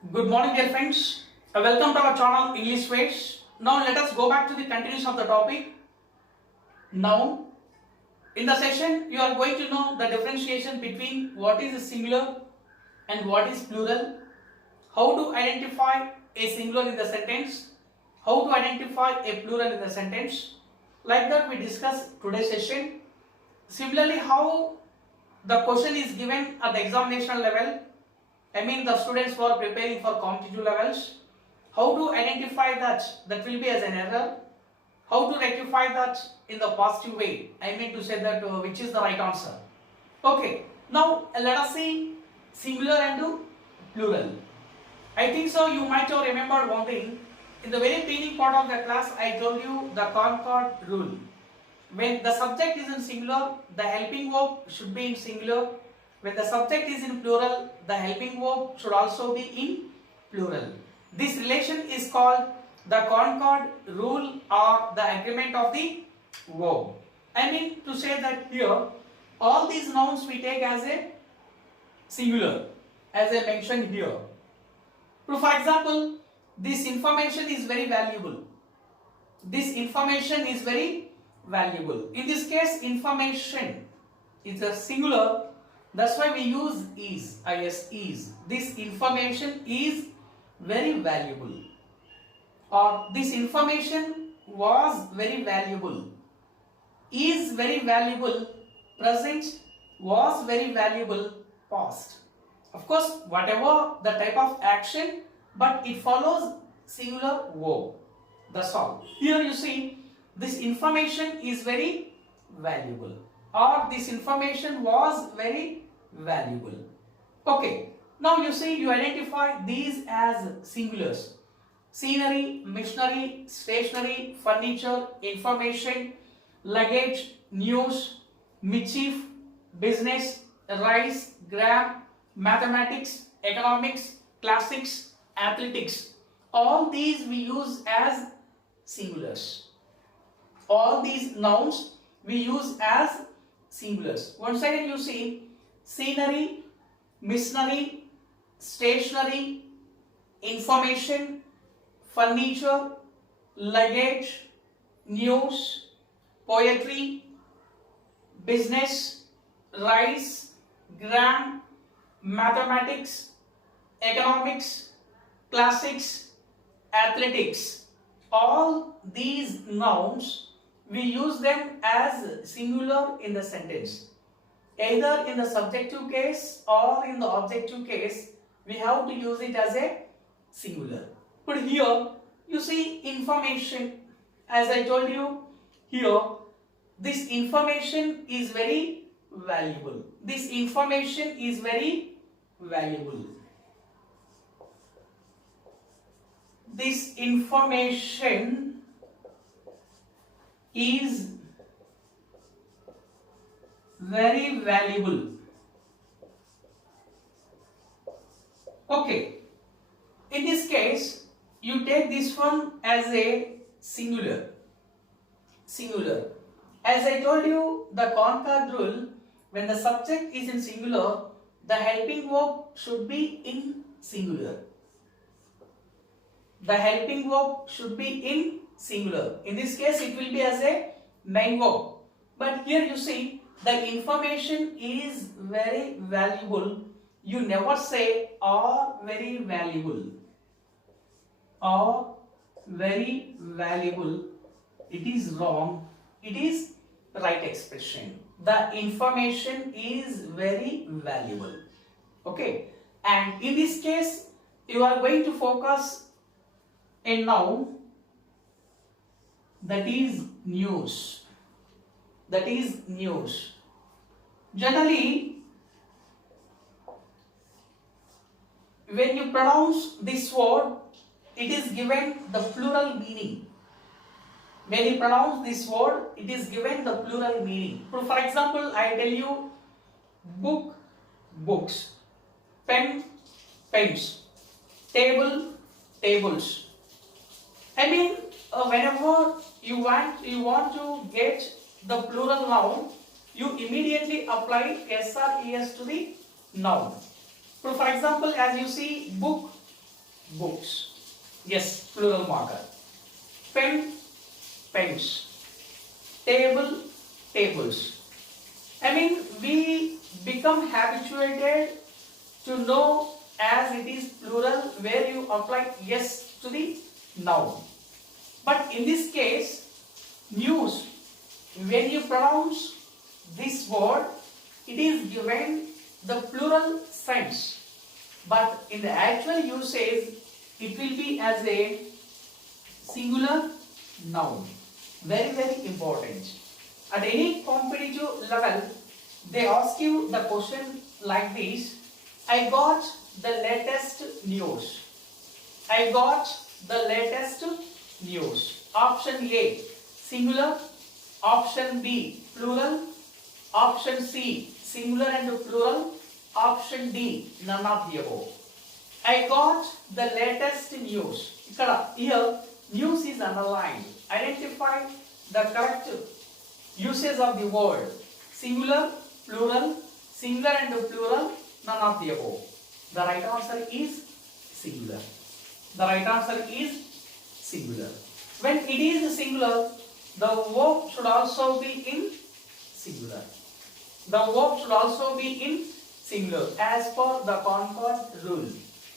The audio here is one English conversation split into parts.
Good morning, dear friends. Welcome to our channel Englishwayz. Now let us go back to the continuation of the topic. Noun. In the session, you are going to know the differentiation between what is a singular and what is plural. How to identify a singular in the sentence. How to identify a plural in the sentence. Like that we discuss today's session. Similarly, how the question is given at the examination level. I mean the students who are preparing for competitive levels, how to identify that will be as an error, how to rectify that in the positive way, I mean to say that which is the right answer. Okay, now let us see singular and plural. I think so you might have remembered one thing, in the very beginning part of the class I told you the concord rule. When the subject is in singular, the helping verb should be in singular. When the subject is in plural, the helping verb should also be in plural. This relation is called the concord rule or the agreement of the verb. I mean to say that here, all these nouns we take as a singular, as I mentioned here. So for example, this information is very valuable. This information is very valuable. In this case, information is a singular. That's why we use is. This information is very valuable, or this information was very valuable. Is very valuable, present, was very valuable, past. Of course, whatever the type of action, but it follows singular verb. That's all. Here you see, this information is very valuable, or this information was very valuable. Okay, now you see you identify these as singulars. Scenery, machinery, stationery, furniture, information, luggage, news, mischief, business, rice, gram, mathematics, economics, classics, athletics. All these we use as singulars. All these nouns we use as singulars. Once again you see scenery, machinery, stationery, information, furniture, luggage, news, poetry, business, rice, gram, mathematics, economics, classics, athletics. All these nouns we use them as singular in the sentence. Either in the subjective case or in the objective case, we have to use it as a singular. But here you see information, as I told you here, this information is very valuable. This information is very valuable. This information is very valuable. Okay, in this case you take this one as a singular. As I told you, the concord rule, when the subject is in singular, the helping verb should be in singular. The helping verb should be in singular. In this case it will be as a main verb. But here you see the information is very valuable. You never say are very valuable. Are very valuable. It is wrong. It is right expression. The information is very valuable. Okay. And in this case, you are going to focus a noun, that is news. That is news. Generally, when you pronounce this word, it is given the plural meaning. When you pronounce this word, it is given the plural meaning. So for example, I tell you book, books, pen, pens, table, tables. I mean, whenever you want to get the plural noun, you immediately apply s or es to the noun. So for example, as you see book, books. Yes, plural marker. Pen, pens. Table, tables. I mean, we become habituated to know as it is plural where you apply yes to the noun. But in this case, news, when you pronounce this word, it is given the plural sense. But in the actual usage, it will be as a singular noun. Very, very important. At any competitive level, they ask you the question like this: I got the latest news. I got the latest news. Option A, singular. Option B, plural. Option C, singular and plural. Option D, none of the above. I got the latest news. Here, news is underlined. Identify the correct usage of the word. Singular, plural, singular and plural, none of the above. The right answer is singular. The right answer is singular. When it is singular, the verb should also be in singular. The verb should also be in singular as per the Concord rule.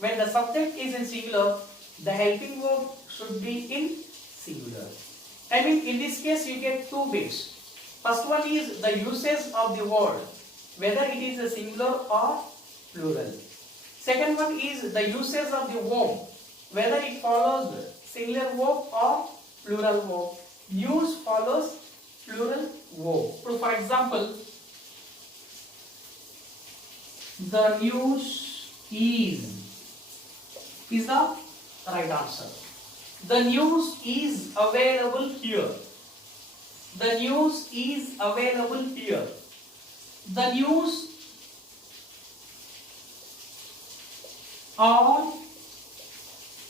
When the subject is in singular, the helping verb should be in singular. I mean, in this case, you get two bits. First one is the usage of the word, whether it is a singular or plural. Second one is the usage of the verb, whether it follows singular verb or plural verb. News follows plural verb. For example, the news is the right answer. The news is available here. The news is available here. The news are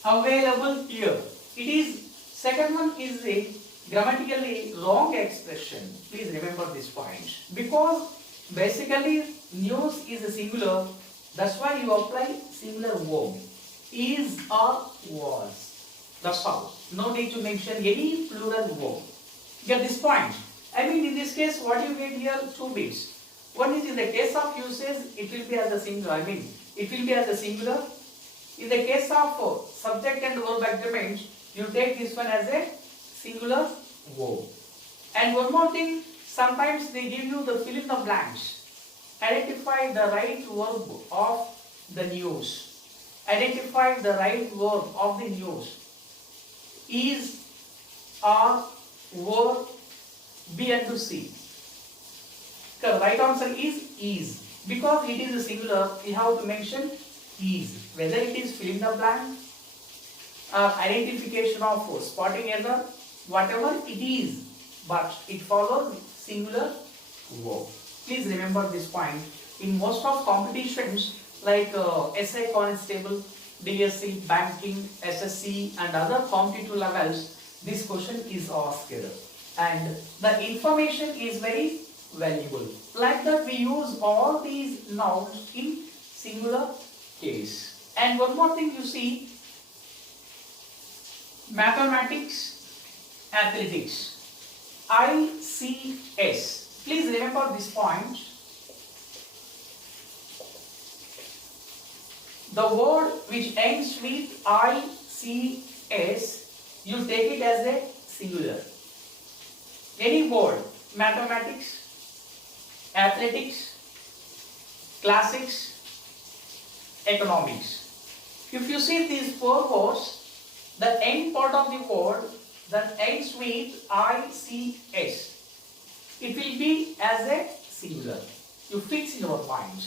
available here. It is, second one is a grammatically wrong expression. Please remember this point. Because basically news is a singular, that's why you apply singular verb. Is or was. That's all. No need to mention any plural verb. Get this point? I mean, in this case, what you get here, two bits. One is in the case of usage, it will be as a singular. I mean, it will be as a singular. In the case of subject and verb agreement, you take this one as a singular verb. And one more thing, sometimes they give you the fill in the blanks. Identify the right verb of the news. Identify the right verb of the news. Is, are, were, be and to see. The right answer is. Because it is a singular, we have to mention is. Whether it is fill in the blank, identification of spotting error, whatever it is, but it follows singular verb. Please remember this point. In most of competitions like SA Constable, DSC, Banking, SSC and other competitive levels, this question is asked. And the information is very valuable. Like that, we use all these nouns in singular case. And one more thing you see, mathematics, athletics, ICS. Please remember this point. The word which ends with ICS, you take it as a singular. Any word, mathematics, athletics, classics, economics. If you see these four words, the end part of the word that ends with ICS, it will be as a singular. You fix in your mind.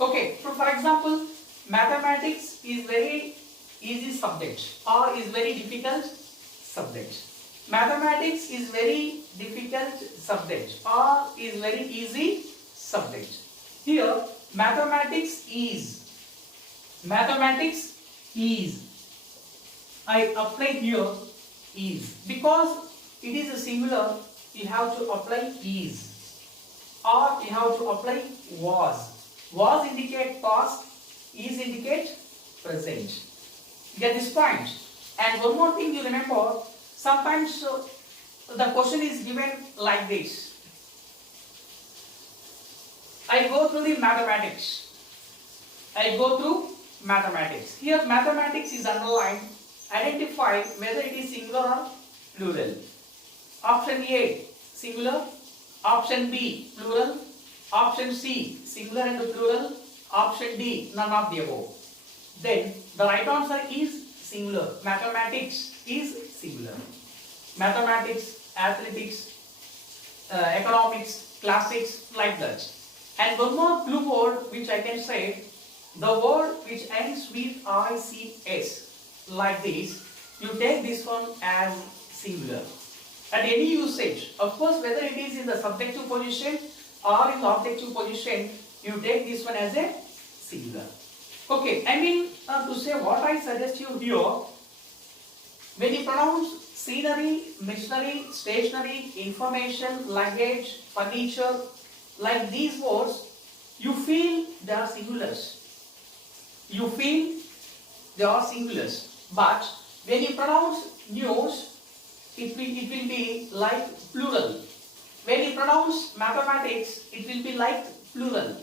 Okay, so for example, mathematics is very easy subject or is very difficult subject. Mathematics is very difficult subject or is very easy subject. Here, mathematics is. I apply here is. Because it is a singular, you have to apply is. Or you have to apply was. Was indicate past, is indicate present. Get this point? And one more thing you remember, sometimes the question is given like this. I go through the mathematics. I go through mathematics. Here mathematics is underlined. Identify whether it is singular or plural. Option A, singular. Option B, plural. Option C, singular and plural. Option D, none of the above. Then the right answer is singular. Mathematics is singular. Mathematics, athletics, economics, classics, like that. And one more clue word which I can say, the word which ends with ICS, like this, you take this one as singular. At any usage, of course, whether it is in the subjective position or in the objective position, you take this one as a singular. Okay, I mean to say what I suggest you here, when you pronounce scenery, machinery, stationery, information, luggage, furniture, like these words, you feel they are singulars. You feel they are singulars. But when you pronounce news, it will be like plural. When you pronounce mathematics, it will be like plural.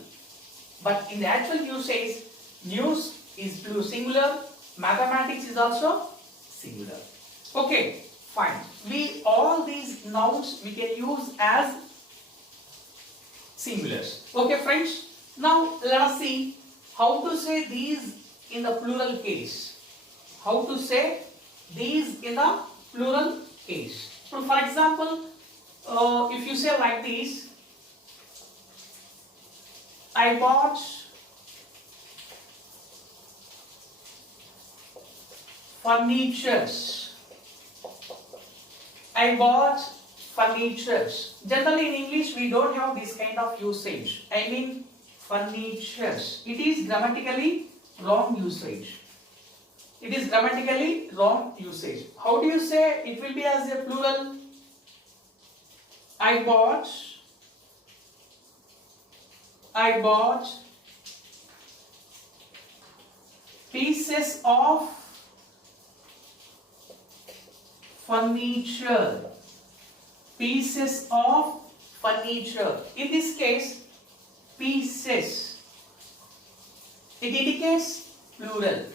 But in the actual usage, news is singular, mathematics is also singular. Okay, fine. All these nouns we can use as singulars. Okay, friends. Now let us see how to say these in the plural case. How to say these in the plural case. So, for example, if you say like this, I bought furnitures. I bought furnitures. Generally in English we don't have this kind of usage. I mean furnitures. It is grammatically wrong usage. It is grammatically wrong usage. How do you say it will be as a plural? I bought pieces of furniture. Pieces of furniture. In this case, pieces, it indicates plural.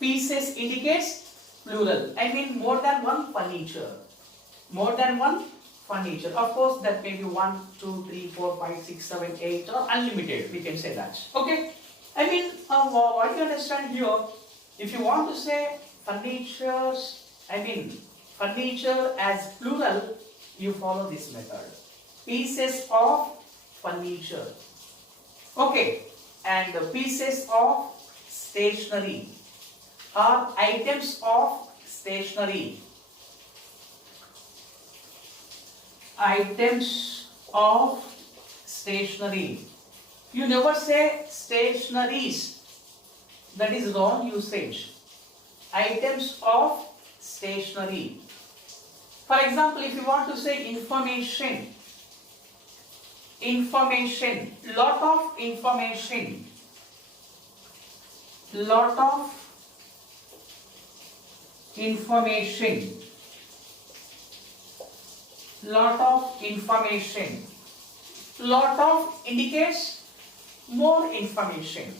Pieces indicates plural. I mean more than one furniture. More than one furniture. Of course, that may be 1, 2, 3, 4, 5, 6, 7, 8 or unlimited. We can say that. Okay. I mean, what you understand here? If you want to say furnitures, I mean furniture as plural, you follow this method. Pieces of furniture. Okay. And pieces of stationery or items of stationery. Items of stationery. You never say stationaries. That is wrong usage. Items of stationery. For example, if you want to say information, lot of information, lot of information, lot of information. Lot of indicates more information.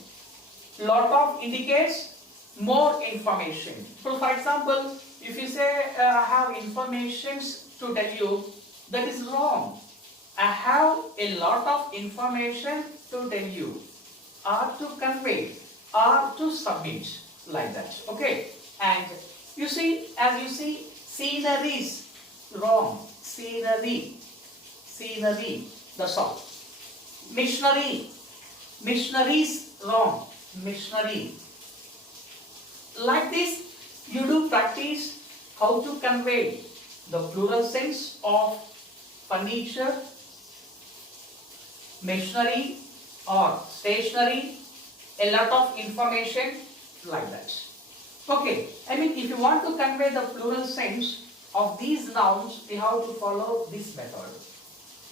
Lot of indicates more information. So for example, if you say I have information to tell you, that is wrong. I have a lot of information to tell you, or to convey, or to submit, like that. Okay. And you see, as you see, sceneries, wrong. Scenery, that's all. Missionary, missionaries, wrong. Missionary. Like this, you do practice how to convey the plural sense of furniture, machinery or stationery, a lot of information, like that. Okay, I mean if you want to convey the plural sense of these nouns, you have to follow this method.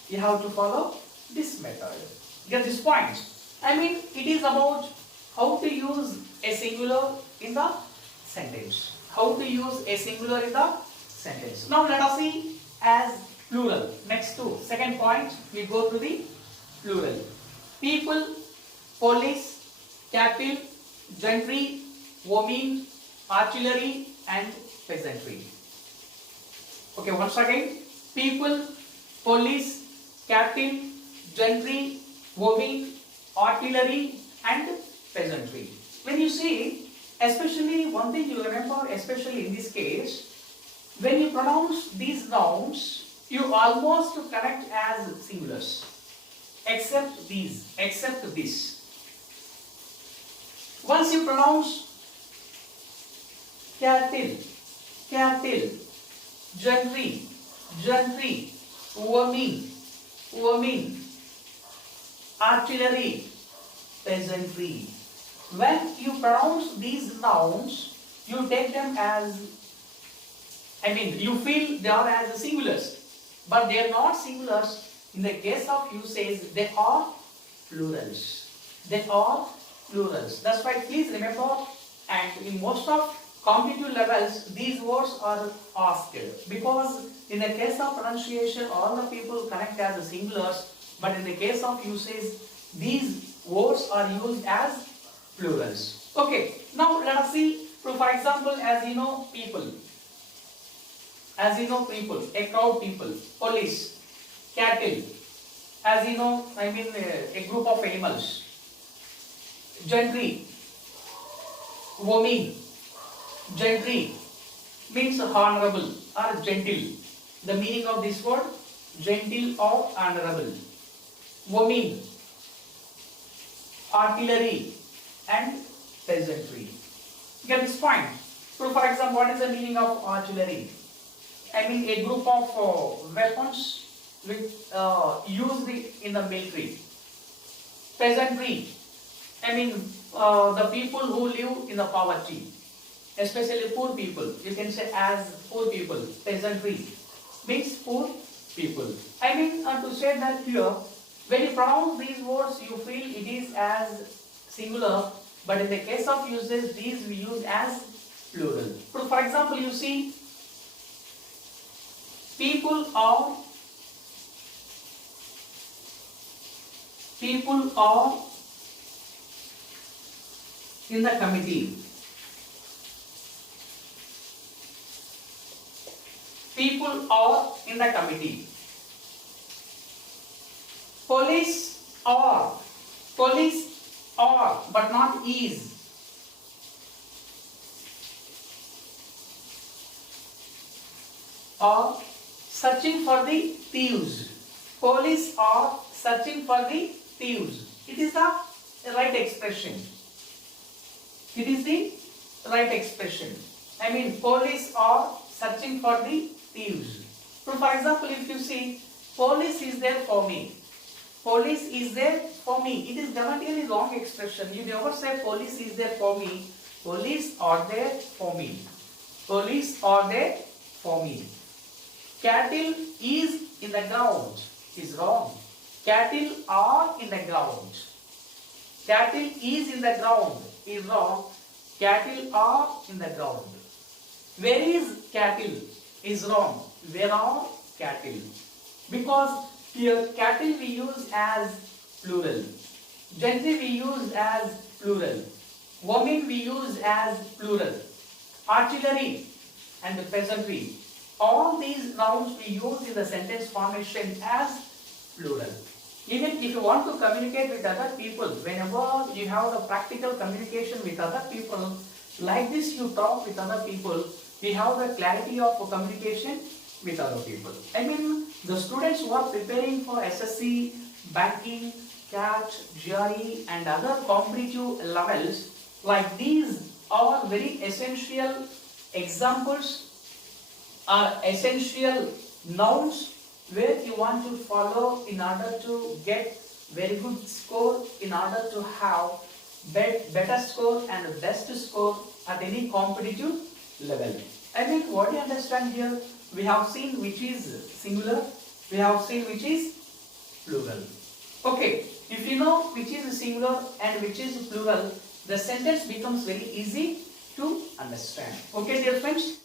You have to follow this method. Get this point? I mean it is about how to use a singular in the sentence. How to use a singular in the sentence. Now let us see as plural. Next to second point, we go to the plural. People, police, cattle, gentry, women, artillery and peasantry. Okay, once again. People, police, cattle, gentry, women, artillery and peasantry. When you see, especially one thing you remember, especially in this case, when you pronounce these nouns, you almost connect as singulars, except these, except this. Once you pronounce cattle, cattle, gentry, gentry, women, women, artillery, peasantry. When you pronounce these nouns, you take them as, you feel they are as singulars, but they are not singulars. In the case of usage, they are plurals. They are plurals. That's why please remember, and in most of competitive levels, these words are asked, because in the case of pronunciation, all the people connect as singulars, but in the case of usage, these words are used as plurals. Okay, now let us see, for example, as you know, people. As you know, people, a crowd people, police, cattle, as you know, a group of animals, gentry, women, gentry means honorable or gentle. The meaning of this word, gentle or honorable. Women, artillery and peasantry. Get this point? So for example, what is the meaning of artillery? A group of weapons which used in the military. Peasantry, the people who live in the poverty, especially poor people. You can say as poor people. Peasantry means poor people. To say that here, when you pronounce these words, you feel it is as singular, but in the case of usage, these we use as plural. So for example, you see, people are in the committee. People are in the committee. Police are, but not is. Are searching for the thieves. Police are searching for the thieves. It is the right expression. It is the right expression. Police are searching for the thieves. So for example, if you see, police is there for me. Police is there for me. It is grammatically wrong expression. You never say police is there for me. Police are there for me. Police are there for me. Cattle is in the ground is wrong. Cattle are in the ground. Cattle is in the ground is wrong. Cattle are in the ground. Where is cattle is wrong. Where are cattle? Because here cattle we use as plural. Gentry we use as plural. Women we use as plural. Artillery and peasantry. All these nouns we use in the sentence formation as plural. Even if you want to communicate with other people, whenever you have the practical communication with other people, like this you talk with other people, we have the clarity of communication with other people. The students who are preparing for SSC, banking, CAT, GRE and other competitive levels, like these are very essential examples or essential nouns where you want to follow in order to get very good score, in order to have better score and best score at any competitive level. What do you understand here? We have seen which is singular, we have seen which is plural. Okay, if you know which is singular and which is plural, the sentence becomes very easy to understand. Okay, dear friends.